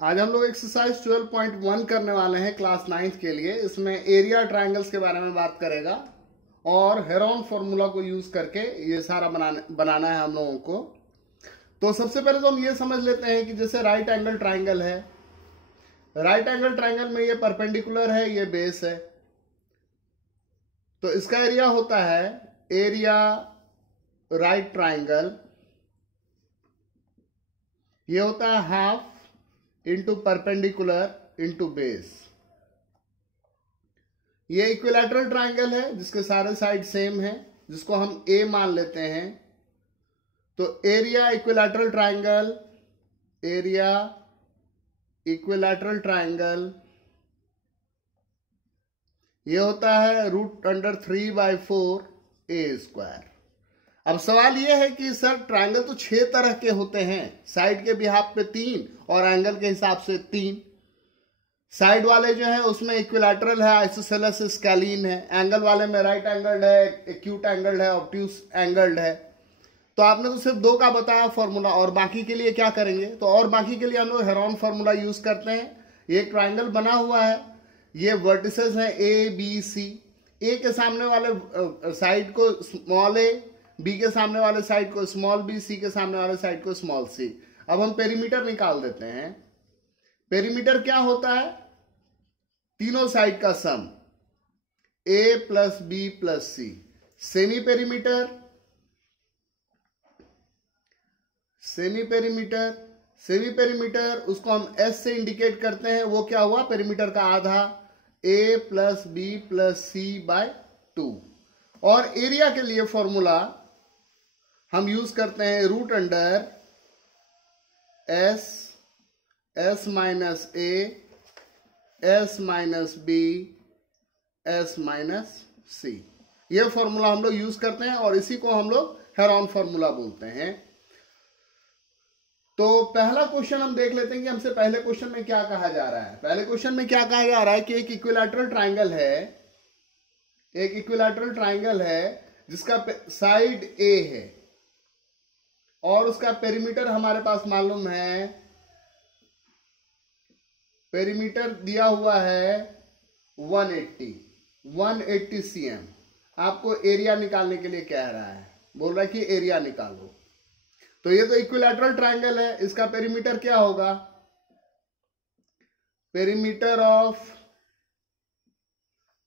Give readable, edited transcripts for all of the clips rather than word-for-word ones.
आज हम लोग एक्सरसाइज 12.1 करने वाले हैं क्लास 9th के लिए। इसमें एरिया ट्रायंगल्स के बारे में बात करेगा और हेरोन फॉर्मूला को यूज करके ये सारा बनाना है हम लोगों को। तो सबसे पहले तो हम ये समझ लेते हैं कि जैसे राइट एंगल ट्रायंगल है, राइट एंगल ट्रायंगल में ये परपेंडिकुलर है, ये बेस है, तो इसका एरिया होता है एरिया राइट ट्रायंगल, ये होता है half into perpendicular into base. ये इक्विलैटरल ट्रायंगल है जिसके सारे साइड सेम है, जिसको हम ए मान लेते हैं। तो area equilateral triangle, area equilateral triangle ये होता है √3/4 ए स्क्वायर। अब सवाल यह है कि सर ट्रायंगल तो 6 तरह के होते हैं, साइड के बिहाफ पे 3 और एंगल के हिसाब से 3। साइड वाले जो है उसमें इक्विलैटरल है, आइसोसेलेस स्केलीन है, एंगल वाले में राइट एंगल्ड है, एक्यूट एंगल्ड है, ऑब्ट्यूस एंगल्ड है। तो आपने तो सिर्फ 2 का बताया फॉर्मूला, और बाकी के लिए क्या करेंगे? तो और बाकी के लिए हम लोग हेरोन फॉर्मूला यूज करते हैं। ये एक ट्रायंगल बना हुआ है, ये वर्टिसेस हैं ए बी सी। ए के सामने वाले साइड को स्मॉल ए, बी के सामने वाले साइड को स्मॉल बी, सी के सामने वाले साइड को स्मॉल सी। अब हम पेरीमीटर निकाल देते हैं। पेरीमीटर क्या होता है? तीनों साइड का sum, A plus B plus C. Semi perimeter, semi perimeter, semi perimeter उसको हम एस से इंडिकेट करते हैं। वो क्या हुआ? पेरीमीटर का आधा, A plus B plus C. और एरिया के लिए फॉर्मूला हम यूज करते हैं √under S minus A, S minus B, S minus C. ये फॉर्मूला हम लोग यूज करते हैं और इसी को हम लोग हेरोन फॉर्मूला बोलते हैं। तो पहला क्वेश्चन हम देख लेते हैं कि हमसे पहले क्वेश्चन में क्या कहा जा रहा है। पहले क्वेश्चन में क्या कहा जा रहा है कि एक इक्विलैटरल ट्रायंगल है, एक इक्विलैटरल ट्रायंगल है जिसका साइड ए है और उसका पेरीमीटर हमारे पास मालूम है, पेरीमीटर दिया हुआ है 180 cm। आपको एरिया निकालने के लिए कह रहा है, बोल रहा है कि एरिया निकालो। तो ये तो इक्विलैटरल ट्रायंगल है, इसका पेरीमीटर क्या होगा? पेरीमीटर ऑफ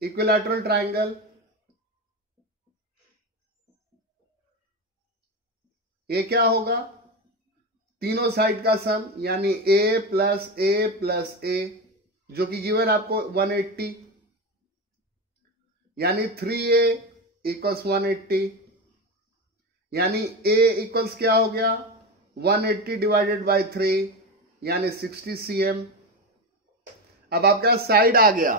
इक्विलैटरल ट्रायंगल ये क्या होगा? तीनों साइड का सम, यानी ए प्लस ए जो कि गिवन आपको 180, यानी 3a इक्वल्स 180, यानी a इक्वल्स क्या हो गया? 180 डिवाइडेड बाई 3 यानी 60 cm। अब आपका साइड आ गया,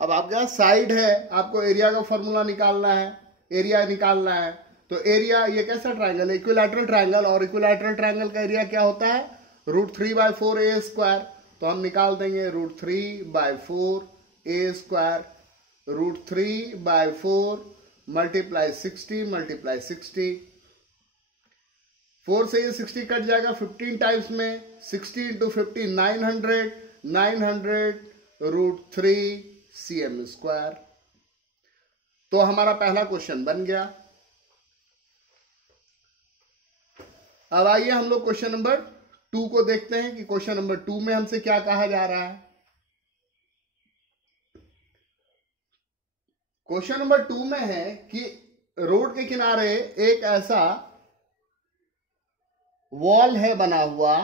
अब आपका साइड है, आपको एरिया का फॉर्मूला निकालना है, एरिया निकालना है। तो एरिया, ये कैसा ट्रायंगल है? इक्विलैटरल ट्रायंगल, और इक्विलैटरल ट्रायंगल का एरिया क्या होता है? √3/4 ए स्क्वायर। तो हम निकाल देंगे √3/4 ए स्क्वायर, √3/4 मल्टीप्लाई 60 4 से ये 60 कट जाएगा 15 टाइम्स में, 60 × 50 900 √3 cm स्क्वायर। तो हमारा पहला क्वेश्चन बन गया। अब आइए हम लोग क्वेश्चन नंबर 2 को देखते हैं कि क्वेश्चन नंबर 2 में हमसे क्या कहा जा रहा है। क्वेश्चन नंबर 2 में है कि रोड के किनारे एक ऐसा वॉल है बना हुआ,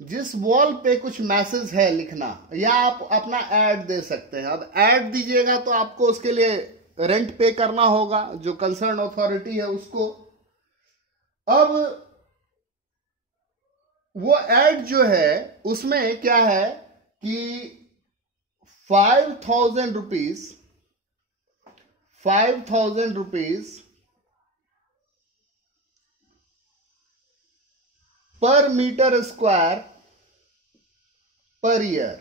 जिस वॉल पे कुछ मैसेज है लिखना, या आप अपना ऐड दे सकते हैं। अब ऐड दीजिएगा तो आपको उसके लिए रेंट पे करना होगा, जो कंसर्न अथॉरिटी है उसको। अब वो ऐड जो है उसमें क्या है कि 5,000 रुपीज पर मीटर स्क्वायर पर ईयर,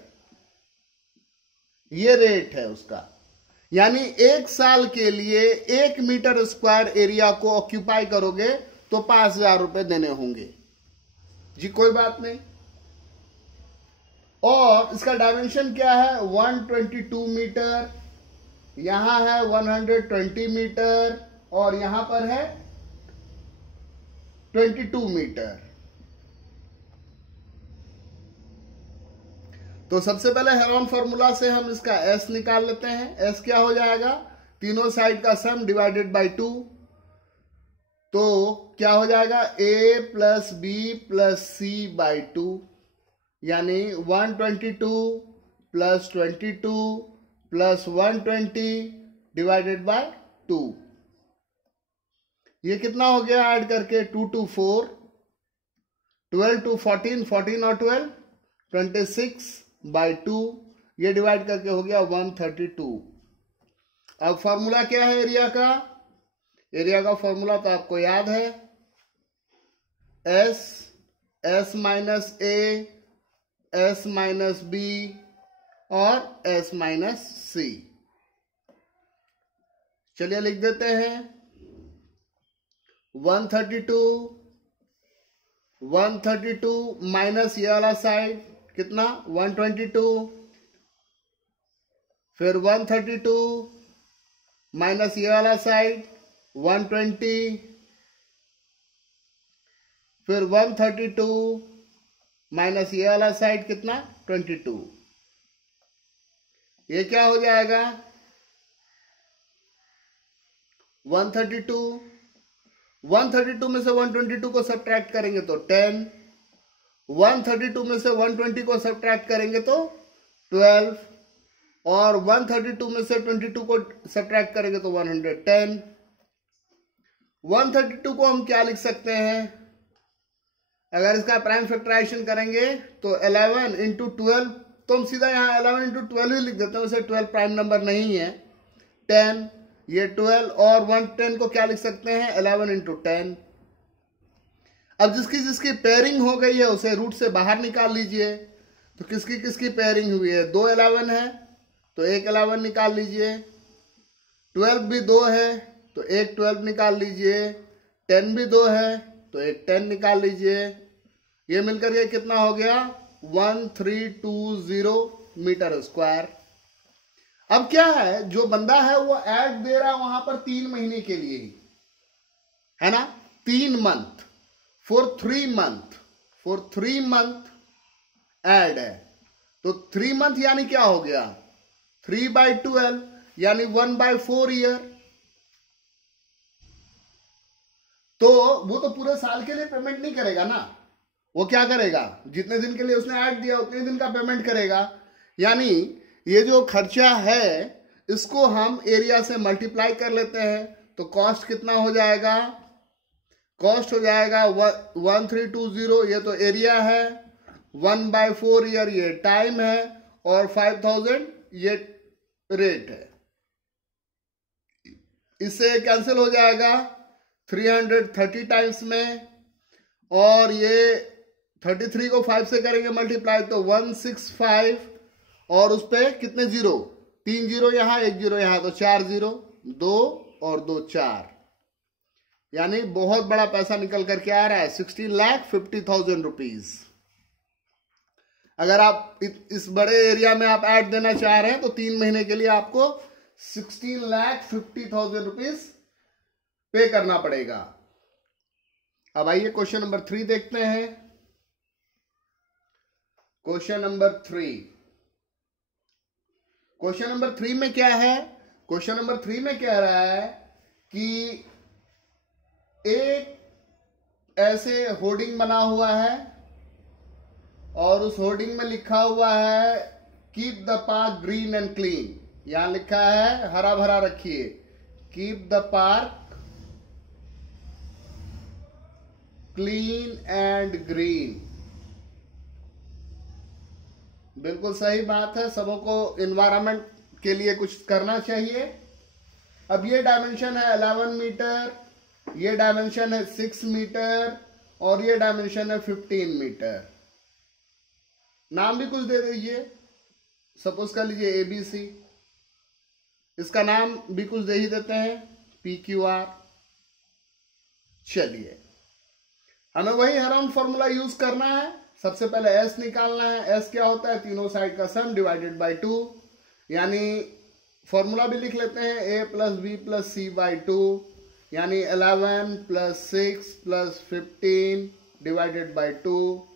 ये रेट है उसका। यानी 1 साल के लिए 1 मीटर स्क्वायर एरिया को ऑक्यूपाई करोगे तो 5,000 रुपए देने होंगे। जी कोई बात नहीं। और इसका डायमेंशन क्या है, 122 मीटर, यहां है 120 मीटर, और यहां पर है 22 मीटर। तो सबसे पहले हेरोन फॉर्मूला से हम इसका एस निकाल लेते हैं। एस क्या हो जाएगा, तीनों साइड का सम डिवाइडेड बाय 2। तो क्या हो जाएगा, a plus B plus C by 2, यानी 122 प्लस 22 प्लस 120 डिवाइडेड बाय 2। ये कितना हो गया ऐड करके, 2 to 4, 12 to 14, 14 और 12 26 बाई 2, ये डिवाइड करके हो गया 132। अब फॉर्मूला क्या है एरिया का, एरिया का फॉर्मूला तो आपको याद है, S, S minus A, S minus B और एस माइनस सी। चलिए लिख देते हैं 132 माइनस ये वाला साइड कितना 122, फिर 132 माइनस ये वाला साइड 120, फिर 132 माइनस ये वाला साइड कितना 22। ये क्या हो जाएगा 132 में से 122 को सब्ट्रैक्ट करेंगे तो 10, 132 में से 120 को सब्ट्रैक्ट करेंगे तो 12, और 132 में से 22 को सब्ट्रैक्ट करेंगे तो 110। 132 को हम क्या लिख सकते हैं, अगर इसका प्राइम फैक्टराइजेशन करेंगे तो 11 इंटू 12, तो हम सीधा यहाँ 11 इंटू 12 ही लिख देते हैं, वैसे 12 प्राइम नंबर नहीं है। 10, ये 12 और 110 को क्या लिख सकते हैं 11 इंटू 10। अब जिसकी जिसकी पेयरिंग हो गई है उसे रूट से बाहर निकाल लीजिए। तो किसकी किसकी पेयरिंग हुई है, 2 11 है तो एक 11 निकाल लीजिए, 12 भी 2 है तो एक 12 निकाल लीजिए, 10 भी 2 है तो एक 10 निकाल लीजिए। ये मिलकर के कितना हो गया 1320 मीटर स्क्वायर। अब क्या है, जो बंदा है वो ऐड दे रहा है वहां पर 3 महीने के लिए ही, है ना, 3 मंथ, फॉर 3 मंथ ऐड है। तो 3 मंथ यानी क्या हो गया 3/12 यानी 1/4 ईयर। तो वो तो पूरे साल के लिए पेमेंट नहीं करेगा ना, वो क्या करेगा, जितने दिन के लिए उसने ऐड दिया उतने दिन का पेमेंट करेगा। यानी ये जो खर्चा है इसको हम एरिया से मल्टीप्लाई कर लेते हैं, तो कॉस्ट कितना हो जाएगा, कॉस्ट हो जाएगा 1320, ये तो एरिया है, 1/4 ईयर ये टाइम है, और 5000 ये रेट है। इससे कैंसिल हो जाएगा 330 टाइम्स में, और ये 33 को 5 से करेंगे मल्टीप्लाई तो 165, और उस पे कितने जीरो, 3 जीरो यहां 1 जीरो यहां, तो 4 जीरो, 2 और 2 4, यानी बहुत बड़ा पैसा निकल करके आ रहा है 16,50,000 रुपीज। अगर आप इस बड़े एरिया में आप ऐड देना चाह रहे हैं तो 3 महीने के लिए आपको 16,50,000 रुपीज पे करना पड़ेगा। अब आइए क्वेश्चन नंबर 3 देखते हैं। क्वेश्चन नंबर 3 में क्या है, क्वेश्चन नंबर 3 में कह रहा है कि एक ऐसे होर्डिंग बना हुआ है और उस होर्डिंग में लिखा हुआ है keep the park green and clean, यहां लिखा है हरा भरा रखिए, keep the park clean and green. बिल्कुल सही बात है, सबों को एनवायरनमेंट के लिए कुछ करना चाहिए। अब ये डायमेंशन है 11 मीटर, ये डायमेंशन है 6 मीटर, और ये डायमेंशन है 15 मीटर। नाम भी कुछ दे दीजिए, सपोज कर लीजिए ABC, इसका नाम भी कुछ दे ही देते हैं PQR। चलिए हमें वही हेरोन फॉर्मूला यूज करना है। सबसे पहले एस निकालना है। एस क्या होता है? तीनों साइड का सम डिवाइडेड बाई 2, यानी फॉर्मूला भी लिख लेते हैं a plus B plus C by 2, यानी 11 plus 6 plus 15 divided by 2।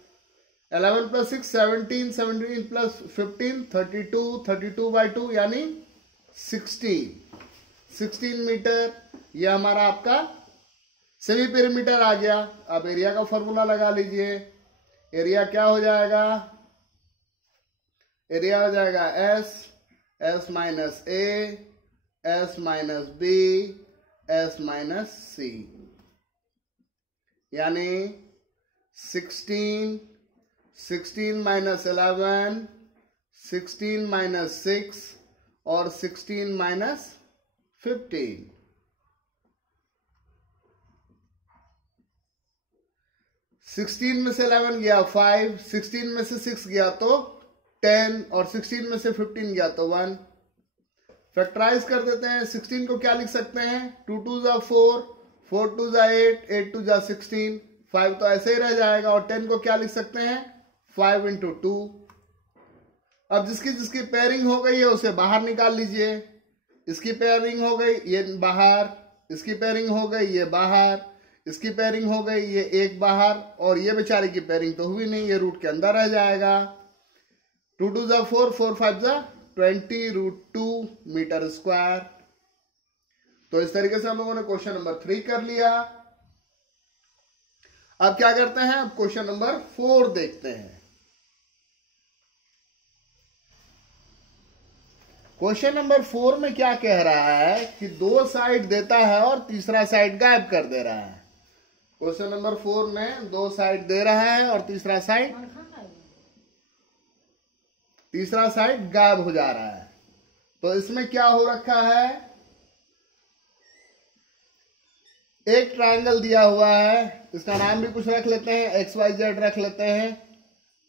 11 plus 6 17, 17 plus 15 32, 32 by 2 यानी 16 मीटर। यह हमारा आपका सेमी पेरीमीटर आ गया। अब एरिया का फॉर्मूला लगा लीजिए। एरिया क्या हो जाएगा? एरिया हो जाएगा S minus A, S minus B, S minus C, यानी 16 माइनस 11, 16 माइनस 6 और 16 माइनस 15। 16 में से 11 गया 5, 16 में से 6 गया तो 10 और 16 में से 15 गया तो 1। फैक्टराइज कर देते हैं। 16 को क्या लिख सकते हैं? 2 2 जा 4, 4 2 जा 8, 8 2 जा 16, 5 तो ऐसे ही रह जाएगा। और 10 को क्या लिख सकते हैं? 5 इंटू 2। अब जिसकी जिसकी पेयरिंग हो गई है उसे बाहर निकाल लीजिए। इसकी पेयरिंग हो गई, ये बाहर। इसकी पेयरिंग हो गई, ये बाहर। इसकी पेयरिंग हो गई, ये एक बाहर। और ये बेचारे की पेयरिंग तो हुई नहीं, ये रूट के अंदर रह जाएगा। 2 2 जा 4, 4 5 जा 20 रूट 2 मीटर स्क्वायर। तो इस तरीके से हम लोगों ने क्वेश्चन नंबर 3 कर लिया। अब क्या करते हैं? अब क्वेश्चन नंबर 4 देखते हैं। क्वेश्चन नंबर 4 में क्या कह रहा है कि 2 साइड देता है और तीसरा साइड गायब कर दे रहा है। क्वेश्चन नंबर 4 में 2 साइड दे रहा है और तीसरा साइड गायब हो जा रहा है। तो इसमें क्या हो रखा है? एक ट्रायंगल दिया हुआ है, इसका नाम भी कुछ रख लेते हैं, XYZ रख लेते हैं,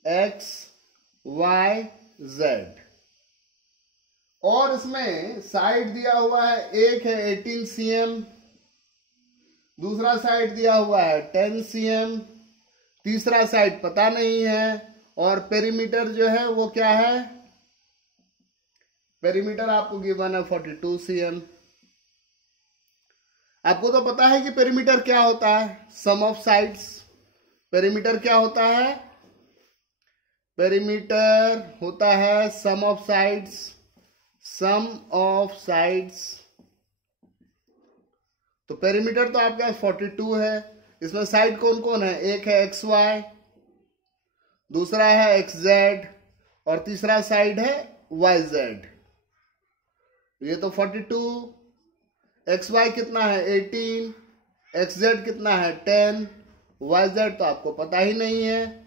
XYZ। और इसमें साइड दिया हुआ है, एक है 18 cm, दूसरा साइड दिया हुआ है 10 cm, तीसरा साइड पता नहीं है। और पेरीमीटर जो है वो क्या है? पेरीमीटर आपको गिवन है 42 cm। आपको तो पता है कि पेरीमीटर क्या होता है? Sum of sides. पेरीमीटर क्या होता है? पेरीमीटर होता है sum of sides. Sum of sides. तो पेरीमीटर तो आपके पास 42 है। इसमें साइड कौन कौन है? एक है XY, दूसरा है XZ और तीसरा साइड है YZ। ये तो 42। XY कितना है? 18, XZ कितना है? 10, YZ तो आपको पता ही नहीं है,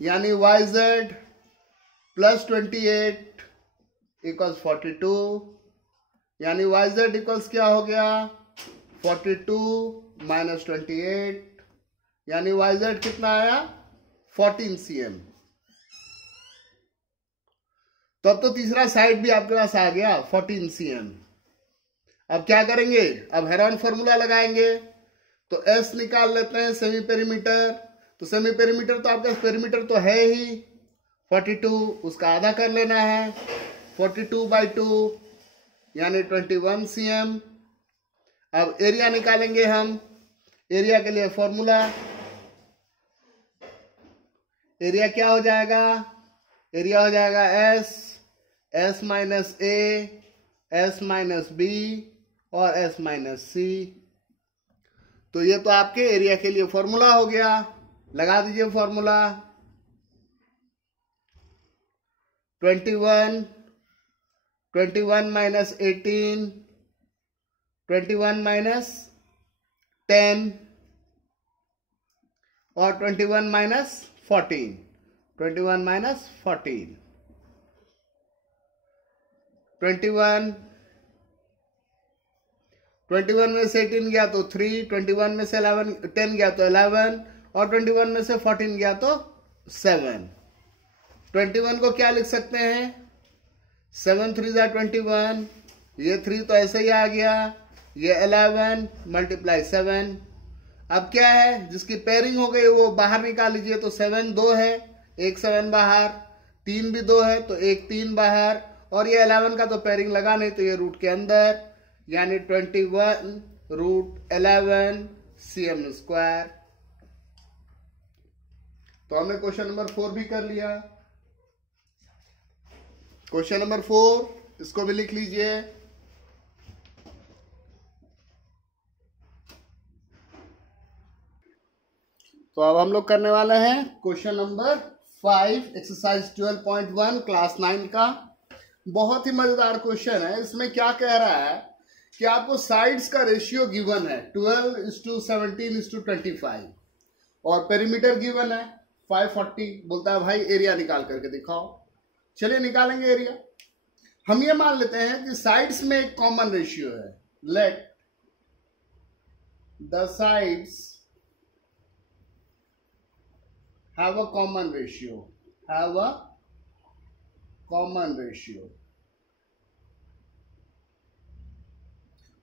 यानी YZ प्लस 28 इक्वल्स 42, यानी YZ इक्वल्स क्या हो गया? 42 माइनस 28, यानी YZ कितना आया? 14 cm। तो अब तो तीसरा साइड भी आपके पास आ गया 14 cm। अब क्या करेंगे? अब हेरोन फॉर्मूला लगाएंगे। तो S निकाल लेते हैं, सेमी पेरीमीटर। तो सेमी पेरीमीटर तो आपके पास पेरीमीटर तो है ही 42, उसका आधा कर लेना है, 42 बाई 2 यानी 21 cm। अब एरिया निकालेंगे हम। एरिया के लिए फॉर्मूला, एरिया क्या हो जाएगा? एरिया हो जाएगा S minus A, S minus B और S माइनस C। तो ये तो आपके एरिया के लिए फॉर्मूला हो गया। लगा दीजिए फॉर्मूला। 21 माइनस 18, 21 माइनस 10 और 21 माइनस 14, 21 माइनस 14, 21 में से 18 गया तो 3, 21 में से 10 गया तो 11 और 21 में से 14 गया तो 7। 21 को क्या लिख सकते हैं? 7 3 जा 21, ये 3 तो ऐसे ही आ गया, ये 11 मल्टीप्लाई 7। अब क्या है, जिसकी पेयरिंग हो गई वो बाहर निकाल लीजिए। तो 7 2 है, एक 7 बाहर, 3 भी 2 है तो एक 3 बाहर, और ये 11 का तो पेयरिंग लगा नहीं तो ये रूट के अंदर, यानी 21√11 cm²। तो हमने क्वेश्चन नंबर 4 भी कर लिया। क्वेश्चन नंबर 4 इसको भी लिख लीजिए। तो अब हम लोग करने वाले हैं क्वेश्चन नंबर 5, एक्सरसाइज 12.1 क्लास 9 का। बहुत ही मजेदार क्वेश्चन है। इसमें क्या कह रहा है कि आपको साइड्स का रेशियो गिवन है 12:17:25 और पेरीमीटर गिवन है 540। बोलता है भाई एरिया निकाल करके दिखाओ। चलिए निकालेंगे एरिया। हम ये मान लेते हैं कि साइड्स में एक कॉमन रेशियो है। Let the sides have a common ratio, have a common ratio।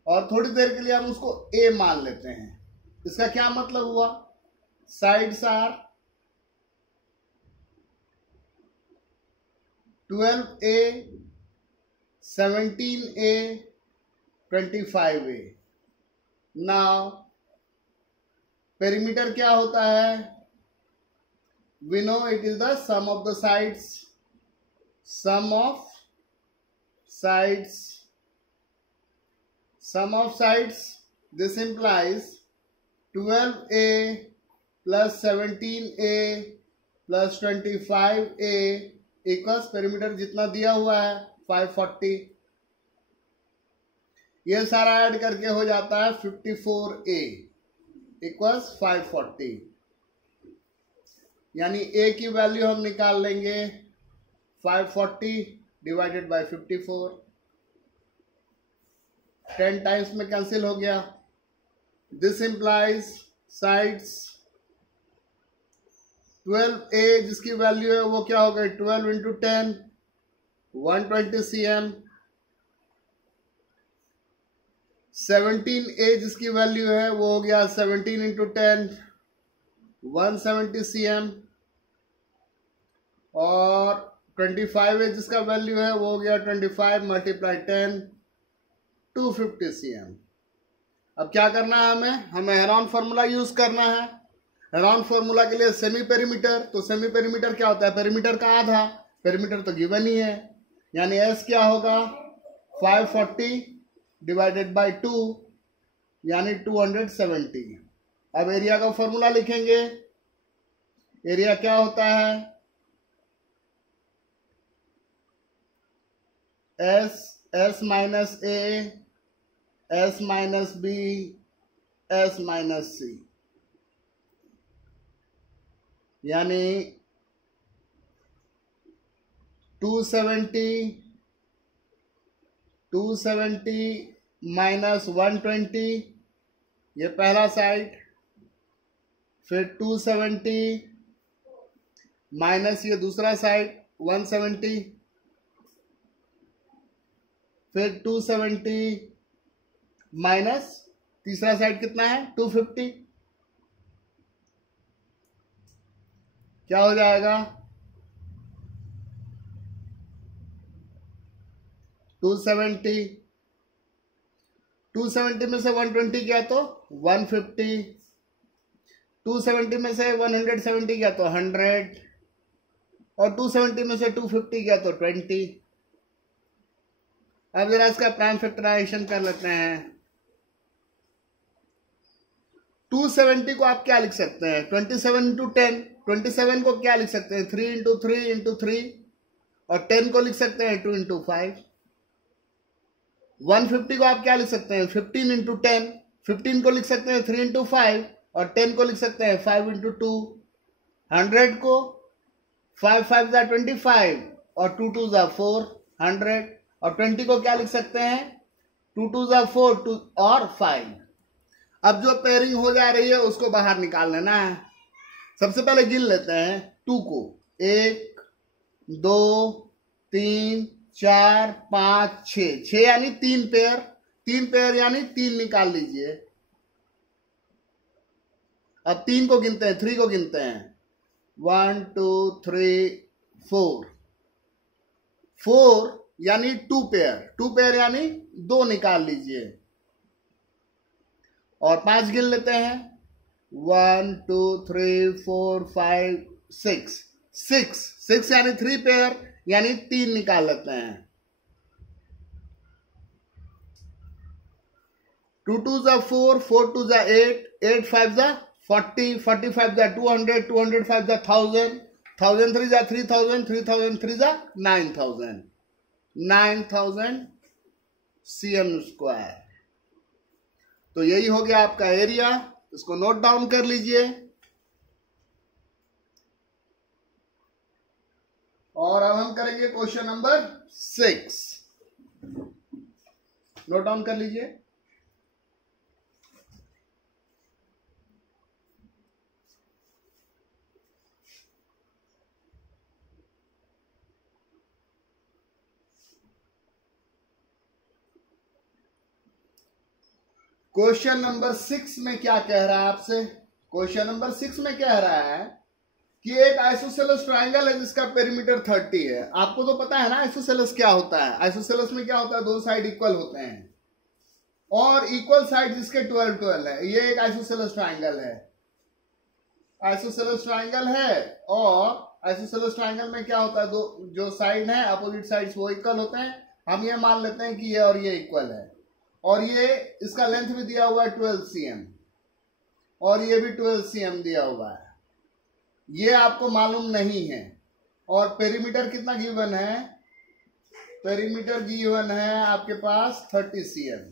और थोड़ी देर के लिए हम उसको A मान लेते हैं। इसका क्या मतलब हुआ, sides are 12A, 17A, 25A। Now perimeter क्या होता है, we know it is the sum of the sides, sum of sides, sum of sides। This implies 12A plus 17A plus 25A equals perimeter जितना दिया हुआ है 540। ये सारा add करके हो जाता है 54A equals 540। यानी A की वैल्यू हम निकाल लेंगे 540 डिवाइडेड बाय 54। 10 टाइम्स में कैंसिल हो गया। दिस इंप्लाइज साइड्स 12A जिसकी वैल्यू है वो क्या हो गई 12 इंटू 10 120 cm। 17A जिसकी वैल्यू है वो हो गया 17 इंटू 10 170 cm। और 25A जिसका वैल्यू है वो हो गया 25 मल्टीप्लाई 10 250 cm। अब क्या करना है, हमें हेरॉन फार्मूला यूज करना है। हेरॉन फार्मूला के लिए सेमी पेरीमीटर, तो सेमी पेरीमीटर क्या होता है, पेरीमीटर का आधा। पेरीमीटर तो गिवन ही है, यानी S क्या होगा 540 डिवाइडेड बाय 2 यानी 270। अब एरिया का फॉर्मूला लिखेंगे। एरिया क्या होता है, S minus A S minus B S minus C, यानी 270 माइनस 120 ये पहला साइड, फिर 270 माइनस ये दूसरा साइड 170, फिर 270 माइनस तीसरा साइड कितना है 250। क्या हो जाएगा 270 में से 120 गया तो 150, 270 में से 170 गया तो 100, और 270 में से 250 गया तो 20। अब जरा इसका प्राइम फैक्टराइजेशन कर लेते हैं। 270 को आप क्या लिख सकते हैं 27 इंटू 10। 27 को क्या लिख सकते हैं 3 इंटू 3 इंटू 3, और 10 को लिख सकते हैं 2 इंटू 5। 150 को आप क्या लिख सकते हैं 15 इंटू 10। 15 को लिख सकते हैं 3 इंटू 5, और 10 को लिख सकते हैं 5 इंटू 2। 100 को 5 5 जा 25 और 2 2 जा 4 100, और 20 को क्या लिख सकते हैं 2 2 जा 4 2 और 5। अब जो पेयरिंग हो जा रही है उसको बाहर निकाल लेना है। सबसे पहले गिन लेते हैं 2 को, 1 2 3 4 5 6 यानी 3 पेयर, 3 पेयर यानी 3 निकाल लीजिए। अब 3 को गिनते हैं, 3 को गिनते हैं, 1 2 3 4, 4 यानी 2 पेयर, 2 पेयर यानी 2 निकाल लीजिए, और 5 गिन लेते हैं, 1 2 3 4 5 6, 6 यानी 3 पेयर यानी 3 निकाल लेते हैं, 2 2 जा 4, 4 2 जा 8, 8 5 जा 40, 45 जा 200, 205 जा 1000, 1003 जा 3000, 3003 जा 9000, 9000 cm स्क्वायर। तो यही हो गया आपका एरिया, इसको नोट डाउन कर लीजिए। और अब हम करेंगे क्वेश्चन नंबर 6, नोट डाउन कर लीजिए। क्वेश्चन नंबर 6 में क्या कह रहा है आपसे? क्वेश्चन नंबर 6 में कह रहा है कि एक आइसोसेलेस ट्राइंगल है जिसका पेरीमीटर 30 है। आपको तो पता है ना आइसोसेलेस क्या होता है। आइसोसेलेस में क्या होता है, दो साइड इक्वल होते हैं और इक्वल साइड जिसके 12 12 है। ये एक आइसोसेलेस ट्राइंगल है, आइसोसेलेस ट्राइंगल है। और आइसोसेलेस ट्राइंगल में क्या होता है, दो जो साइड है अपोजिट साइड्स वो इक्वल होते हैं। हम ये मान लेते हैं कि ये और ये इक्वल है, और ये इसका लेंथ भी दिया हुआ है 12 cm, और ये भी 12 cm दिया हुआ है। ये आपको मालूम नहीं है। और पेरीमीटर कितना गिवन है? पेरीमीटर गिवन है आपके पास 30 cm,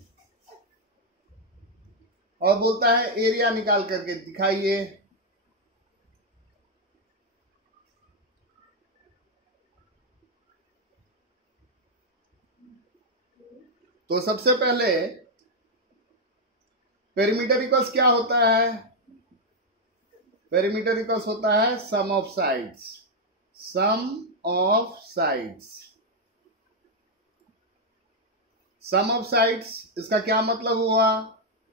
और बोलता है एरिया निकाल करके दिखाइए। तो सबसे पहले पेरीमीटर इक्वल्स क्या होता है? पेरीमीटर इक्वल्स होता है sum of sides, sum of sides. Sum of sides इसका क्या मतलब हुआ?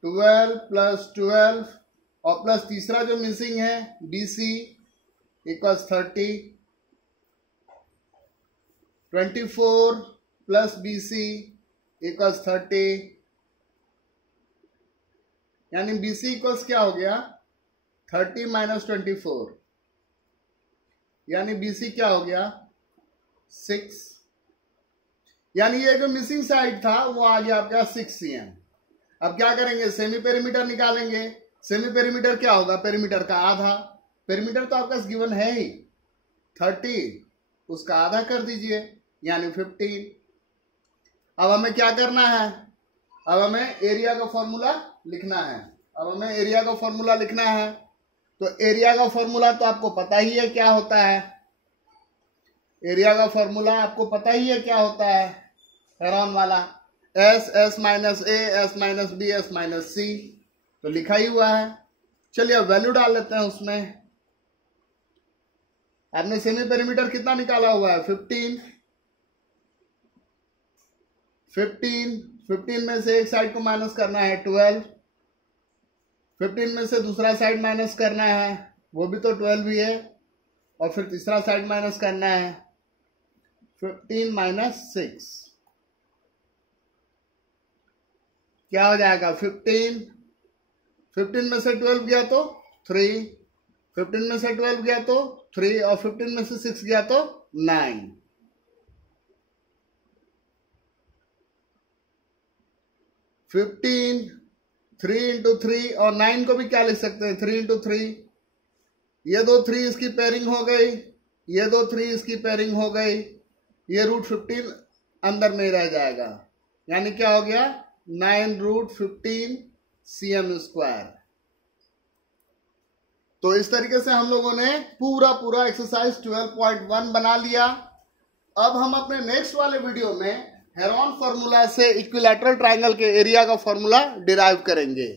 12 + 12 और प्लस तीसरा जो मिसिंग है BC इक्वल्स 30, 24 + BC इक्वल्स 30, यानी BC इक्वल्स क्या हो गया? 30 - 24, यानी BC क्या हो गया? 6। यानी ये जो मिसिंग साइड था वो आ गया आपका 6 cm। अब क्या करेंगे? सेमी पेरीमीटर निकालेंगे। सेमी पेरीमीटर क्या होगा? पेरीमीटर का आधा। पेरीमीटर तो आपका गिवन है ही 30, उसका आधा कर दीजिए यानी 15। अब हमें क्या करना है? अब हमें एरिया का फॉर्मूला लिखना है। अब हमें एरिया का फॉर्मूला लिखना है। तो एरिया का फॉर्मूला तो आपको पता ही है क्या होता है। एरिया का फॉर्मूला आपको पता ही है क्या होता है, हेरोन वाला, S - A, S - B, S - C। तो लिखा ही हुआ है। चलिए अब वैल्यू डाल लेते हैं उसमें। आपने सेमी पेरीमीटर कितना निकाला हुआ है? 15। 15 में से एक साइड को माइनस करना है 12, 15 में से दूसरा साइड माइनस करना है, वो भी तो 12 ही है, और फिर तीसरा साइड माइनस करना है 15 - 6। क्या हो जाएगा? 15 में से 12 गया तो 3, 15 में से 12 गया तो 3, और 15 में से 6 गया तो 9। 15, 3 × 3, और 9 को भी क्या लिख सकते हैं? 3 × 3। ये दो 3 इसकी पेयरिंग हो गई, ये दो 3 इसकी पेयरिंग हो गई, ये √15 अंदर में रह जाएगा, यानी क्या हो गया? 9√15 cm स्क्वायर। तो इस तरीके से हम लोगों ने पूरा एक्सरसाइज 12.1 बना लिया। अब हम अपने नेक्स्ट वाले वीडियो में हेरोन फॉर्मूला से इक्विलैटरल ट्रायंगल के एरिया का फॉर्मूला डिराइव करेंगे।